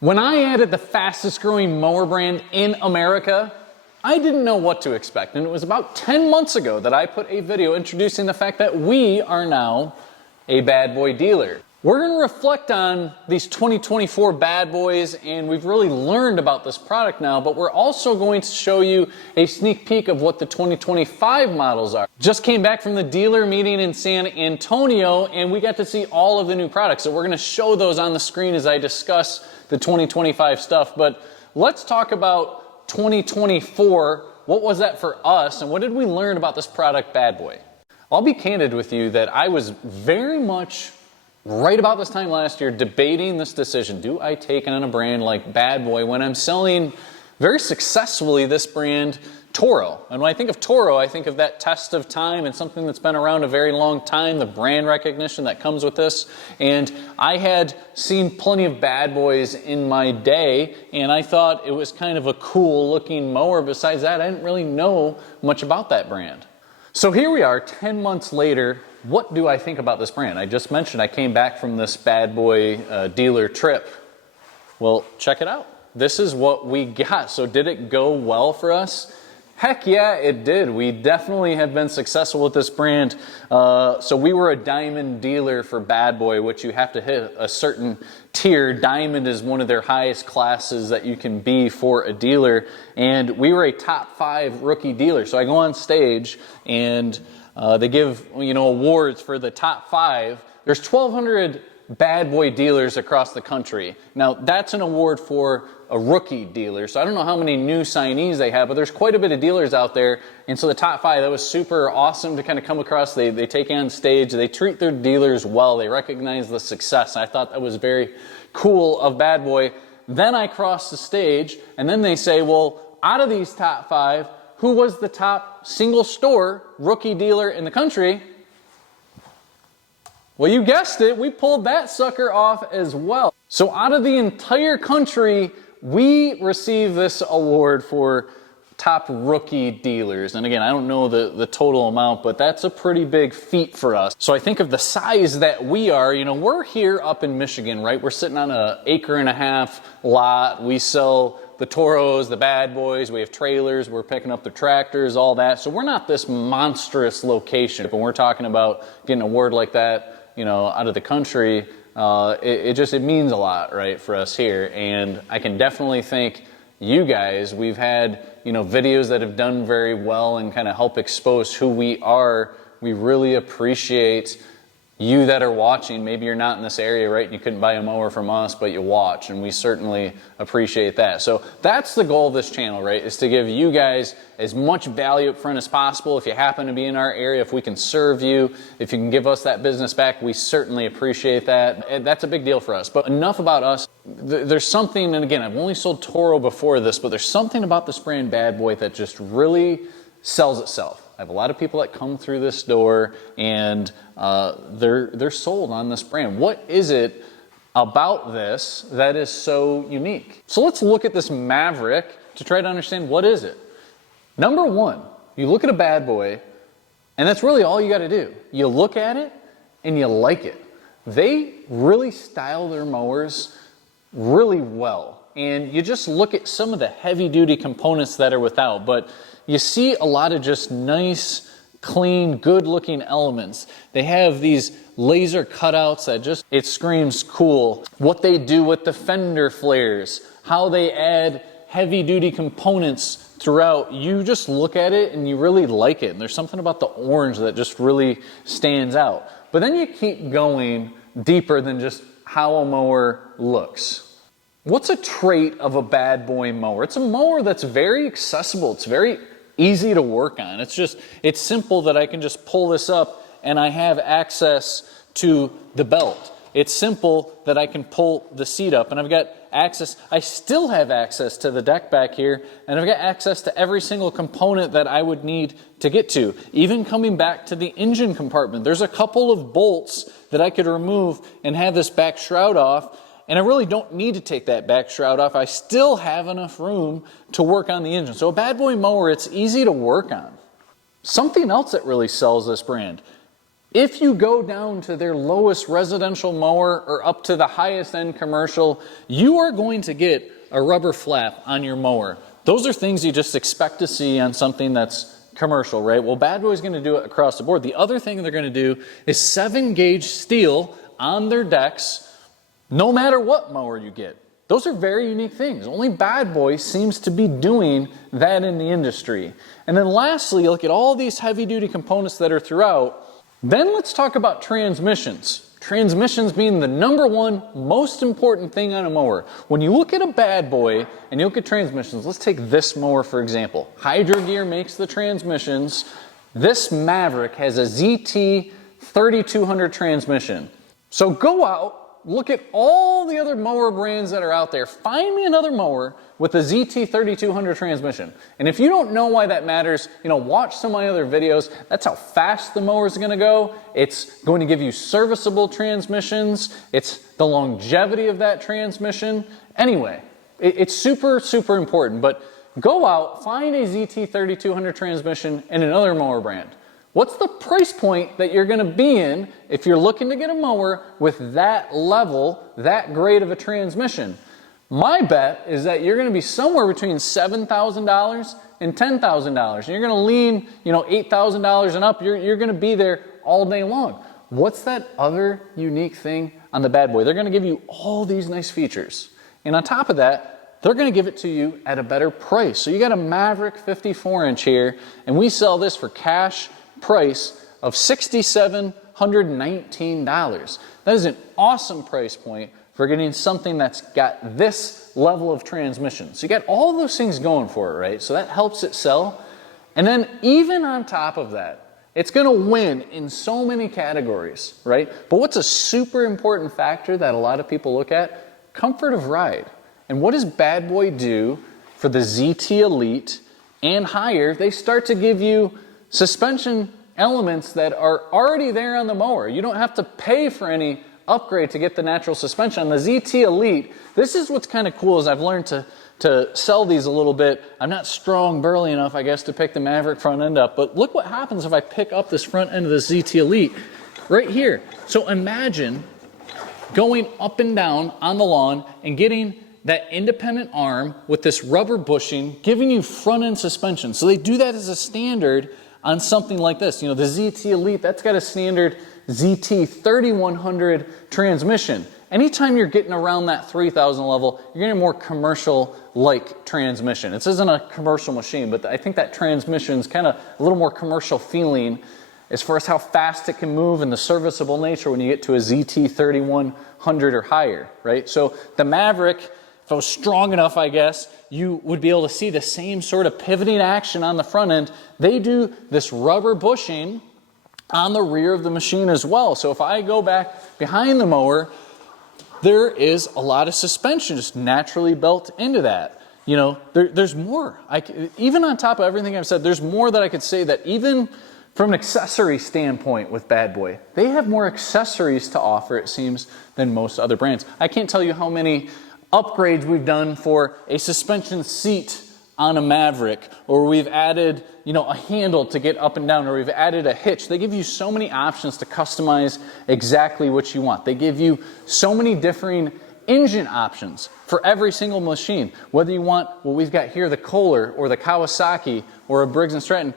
When I added the fastest growing mower brand in America, I didn't know what to expect, and it was about 10 months ago that I put a video introducing the fact that we are now a Bad Boy dealer. We're going to reflect on these 2024 Bad Boys, and we've really learned about this product now, but we're also going to show you a sneak peek of what the 2025 models are. Just came back from the dealer meeting in San Antonio, and we got to see all of the new products, so we're going to show those on the screen as I discuss the 2025 stuff. But let's talk about 2024. What was that for us, and what did we learn about this product, Bad Boy? I'll be candid with you that I was very much right about this time last year debating this decision. Do I take on a brand like Bad Boy when I'm selling very successfully this brand Toro? And when I think of Toro, I think of that test of time and something that's been around a very long time, the brand recognition that comes with this. And I had seen plenty of Bad Boys in my day, and I thought it was kind of a cool looking mower. Besides that, I didn't really know much about that brand. So here we are 10 months later. What do I think about this brand? I just mentioned I came back from this Bad Boy dealer trip. Well, check it out. This is what we got. So did it go well for us? Heck yeah, it did. We definitely have been successful with this brand. So we were a diamond dealer for Bad Boy, which you have to hit a certain tier. Diamond is one of their highest classes that you can be for a dealer. And we were a top 5 rookie dealer. So I go on stage and they give, awards for the top 5. There's 1,200 Bad Boy dealers across the country. Now, that's an award for a rookie dealer. So I don't know how many new signees they have, but there's quite a bit of dealers out there. And so the top 5, that was super awesome to kind of come across. They take on stage. They treat their dealers well. They recognize the success. I thought that was very cool of Bad Boy. Then I cross the stage, and then they say, well, out of these top 5, who was the top single store rookie dealer in the country? Well, you guessed it, we pulled that sucker off as well. So out of the entire country, we received this award for top rookie dealers. And again, I don't know the total amount, but that's a pretty big feat for us. So I think of the size that we are, we're here up in Michigan, right? We're sitting on an 1.5 acre lot. We sell the Toros, the Bad Boys, we have trailers, we're picking up the tractors, all that. So we're not this monstrous location. When we're talking about getting an award like that, out of the country, it means a lot, right, for us here. And I can definitely thank you guys. We've had, videos that have done very well and kind of help expose who we are. We really appreciate you that are watching. Maybe you're not in this area, right? You couldn't buy a mower from us, but you watch, and we certainly appreciate that. So that's the goal of this channel, right? Is to give you guys as much value up front as possible. If you happen to be in our area, if we can serve you, if you can give us that business back, we certainly appreciate that. And that's a big deal for us. But enough about us. There's something, and again, I've only sold Toro before this, but there's something about this brand Bad Boy that just really sells itself. I have a lot of people that come through this door and they're sold on this brand. What is it about this that is so unique? So let's look at this Maverick to try to understand what is it. Number one, you look at a Bad Boy, and that's really all you got to do. You look at it and you like it. They really style their mowers really well. And you just look at some of the heavy duty components that are without, but you see a lot of just nice, clean, good looking elements. They have these laser cutouts that it screams cool. What they do with the fender flares, how they add heavy duty components throughout. You just look at it and you really like it. And there's something about the orange that just really stands out. But then you keep going deeper than just how a mower looks. What's a trait of a Bad Boy mower? It's a mower that's very accessible. It's very easy to work on. It's simple that I can just pull this up and I have access to the belt. It's simple that I can pull the seat up and I've got access. I still have access to the deck back here, and I've got access to every single component that I would need to get to. Even coming back to the engine compartment, there's a couple of bolts that I could remove and have this back shroud off. And I really don't need to take that back shroud off. I still have enough room to work on the engine. So a Bad Boy mower, it's easy to work on. Something else that really sells this brand, If you go down to their lowest residential mower or up to the highest end commercial, you are going to get a rubber flap on your mower. Those are things you just expect to see on something that's commercial, right? Well, Bad Boy's going to do it across the board. The other thing they're going to do is 7-gauge steel on their decks, no matter what mower you get. Those are very unique things. Only Bad Boy seems to be doing that in the industry. And then lastly, look at all these heavy-duty components that are throughout. Then let's talk about transmissions. Transmissions being the #1 most important thing on a mower. When you look at a Bad Boy and you look at transmissions, let's take this mower for example. Hydro Gear makes the transmissions. This Maverick has a ZT 3200 transmission. So go out, look at all the other mower brands that are out there. Find me another mower with a ZT 3200 transmission. And if you don't know why that matters, watch some of my other videos. That's how fast the mower is going to go. It's going to give you serviceable transmissions. It's the longevity of that transmission. Anyway, it's super, super important. But go out, find a ZT 3200 transmission in another mower brand. What's the price point that you're going to be in if you're looking to get a mower with that level, that great of a transmission? My bet is that you're going to be somewhere between $7,000 and $10,000. And you're going to lean, $8,000 and up. You're going to be there all day long. What's that other unique thing on the Bad Boy? They're going to give you all these nice features. And on top of that, they're going to give it to you at a better price. So you got a Maverick 54-inch here, and we sell this for cash price of $6,719. That is an awesome price point for getting something that's got this level of transmission. So you got all those things going for it, right? So that helps it sell. And then even on top of that, it's going to win in so many categories, right? But what's a super important factor that a lot of people look at? Comfort of ride. And what does Bad Boy do for the ZT Elite and higher? They start to give you suspension elements that are already there on the mower. You don't have to pay for any upgrade to get the natural suspension. On the ZT Elite, this is what's kind of cool is I've learned to sell these a little bit. I'm not strong, burly enough, I guess, to pick the Maverick front end up, but look what happens if I pick up this front end of the ZT Elite right here. So imagine going up and down on the lawn and getting that independent arm with this rubber bushing, giving you front end suspension. So they do that as a standard on something like this. The ZT Elite, that's got a standard ZT 3100 transmission. Anytime you're getting around that 3000 level, you're getting a more commercial-like transmission. This isn't a commercial machine, but I think that transmission is kind of a little more commercial feeling as far as how fast it can move and the serviceable nature when you get to a ZT 3100 or higher, right? So the Maverick, if I was strong enough, I guess, you would be able to see the same sort of pivoting action on the front end. They do this rubber bushing on the rear of the machine as well. So if I go back behind the mower, there is a lot of suspension just naturally built into that. There's more. Even on top of everything I've said, there's more that I could say that even from an accessory standpoint with Bad Boy, they have more accessories to offer, it seems, than most other brands. I can't tell you how many upgrades we've done for a suspension seat on a Maverick, or we've added, a handle to get up and down, or we've added a hitch. They give you so many options to customize exactly what you want. They give you so many differing engine options for every single machine. Whether you want what we've got here, the Kohler, or the Kawasaki, or a Briggs & Stratton,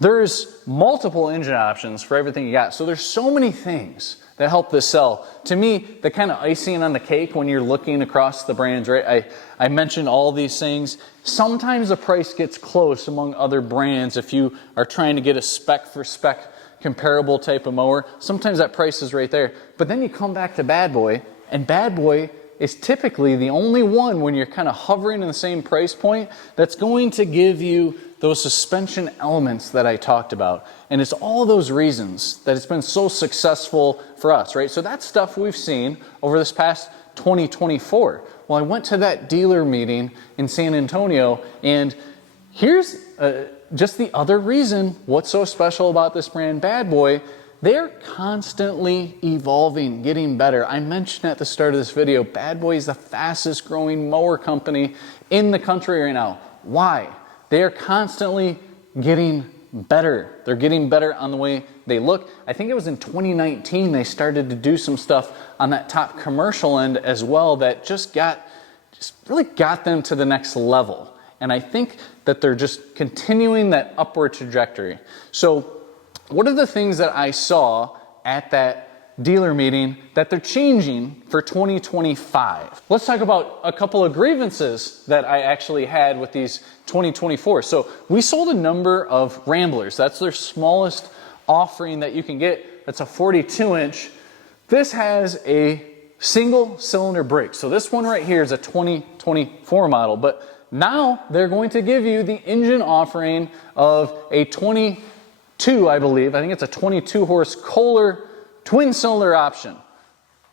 there's multiple engine options for everything you got. So there's so many things that help this sell. To me, the kind of icing on the cake when you're looking across the brands, right? I mentioned all these things. Sometimes the price gets close among other brands if you are trying to get a spec for spec comparable type of mower. Sometimes that price is right there. But then you come back to Bad Boy, and Bad Boy is typically the only one when you're kind of hovering in the same price point that's going to give you those suspension elements that I talked about. And it's all those reasons that it's been so successful for us, right? So that's stuff we've seen over this past 2024. Well, I went to that dealer meeting in San Antonio, and here's just the other reason what's so special about this brand Bad Boy. They're constantly evolving, getting better. I mentioned at the start of this video, Bad Boy is the fastest growing mower company in the country right now. Why? They are constantly getting better. They're getting better on the way they look. I think it was in 2019 they started to do some stuff on that top commercial end as well that just really got them to the next level. And I think that they're just continuing that upward trajectory. So what are the things that I saw at that dealer meeting that they're changing for 2025? Let's talk about a couple of grievances that I actually had with these 2024. So we sold a number of Ramblers. That's their smallest offering that you can get. That's a 42-inch. This has a single cylinder brake. So this one right here is a 2024 model, but now they're going to give you the engine offering of a 22, I believe. I think it's a 22 horse Kohler twin cylinder option.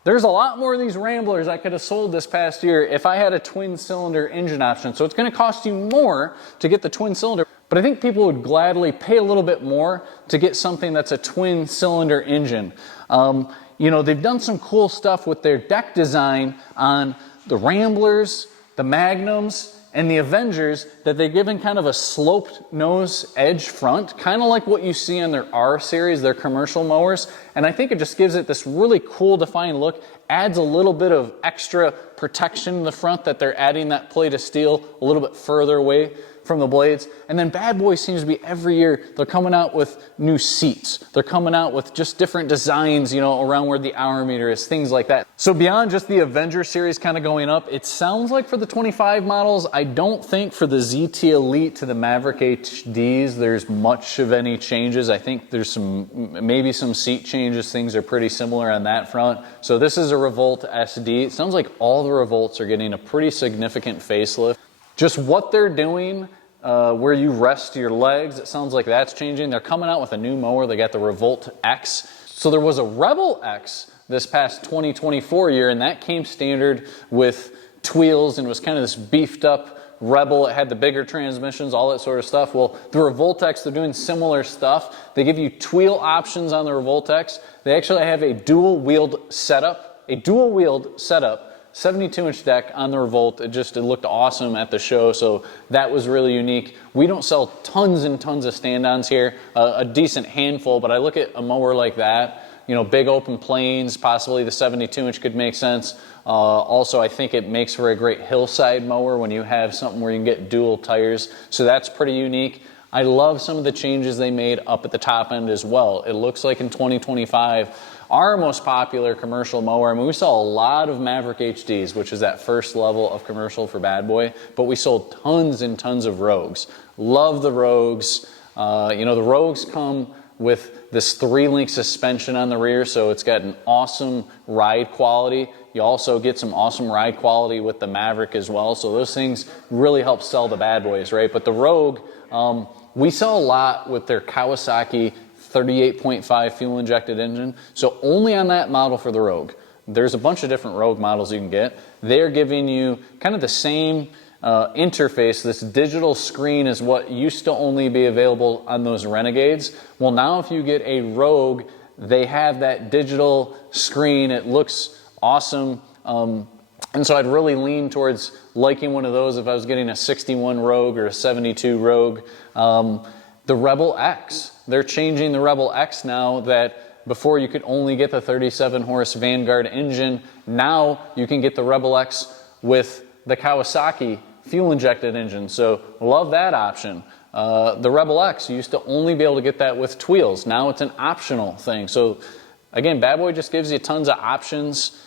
There's a lot more of these Ramblers I could have sold this past year if I had a twin cylinder engine option. So it's going to cost you more to get the twin cylinder, but I think people would gladly pay a little bit more to get something that's a twin cylinder engine. You know, they've done some cool stuff with their deck design on the Ramblers, the Magnums, and the Avengers, that they've given kind of a sloped nose edge front, kind of like what you see on their R series, their commercial mowers. And I think it just gives it this really cool defined look, adds a little bit of extra protection in the front, that they're adding that plate of steel a little bit further away from the blades. And then Bad Boy seems to be every year they're coming out with new seats. They're coming out with just different designs, you know, around where the hour meter is, things like that. So beyond just the Avenger series kind of going up, it sounds like for the 25 models, I don't think for the ZT Elite to the Maverick HDs, there's much of any changes. I think there's maybe some seat changes. Things are pretty similar on that front. So this is a Revolt SD. It sounds like all the Revolts are getting a pretty significant facelift. Just what they're doing, where you rest your legs, it sounds like that's changing. They're coming out with a new mower. They got the Revolt X. So there was a Rebel X this past 2024 year, and that came standard with Tweels and was kind of this beefed up Rebel. It had the bigger transmissions, all that sort of stuff. Well, the Revolt X, they're doing similar stuff. They give you Tweel options on the Revolt X. They actually have a dual-wheeled setup, 72-inch deck on the Revolt. It looked awesome at the show, so that was really unique. We don't sell tons and tons of stand-ons here, a decent handful, but I look at a mower like that, you know, big open plains, possibly the 72-inch could make sense. Also, I think it makes for a great hillside mower when you have something where you can get dual tires, so that's pretty unique. I love some of the changes they made up at the top end as well. It looks like in 2025, our most popular commercial mower, I mean, we saw a lot of Maverick HDs, which is that first level of commercial for Bad Boy, but we sold tons and tons of Rogues. Love the Rogues. You know, the Rogues come with this 3-link suspension on the rear, so it's got an awesome ride quality. You also get some awesome ride quality with the Maverick as well, so those things really help sell the Bad Boys, right? But the Rogue, we sell a lot with their Kawasaki 38.5 fuel-injected engine, so only on that model for the Rogue. There's a bunch of different Rogue models you can get. They're giving you kind of the same interface, this digital screen is what used to only be available on those Renegades. Well, now if you get a Rogue, they have that digital screen. It looks awesome. And so I'd really lean towards liking one of those if I was getting a 61 Rogue or a 72 Rogue. The Rebel X, they're changing the Rebel X now, that before you could only get the 37 horse Vanguard engine. Now you can get the Rebel X with the Kawasaki fuel injected engine. So love that option. The Rebel X, you used to only be able to get that with Tweels. Now it's an optional thing. So again, Bad Boy just gives you tons of options.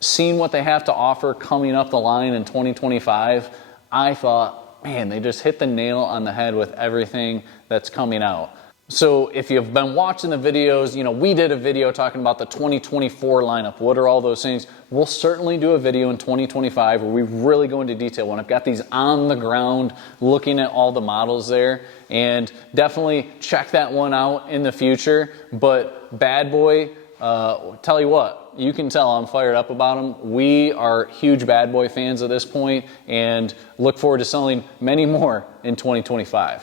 Seeing what they have to offer coming up the line in 2025, I thought, man, they just hit the nail on the head with everything that's coming out. So if you've been watching the videos, you know, we did a video talking about the 2024 lineup. What are all those things? We'll certainly do a video in 2025 where we really go into detail when I've got these on the ground, looking at all the models there, and definitely check that one out in the future. But Bad Boy, tell you what, you can tell I'm fired up about them. We are huge Bad Boy fans at this point and look forward to selling many more in 2025.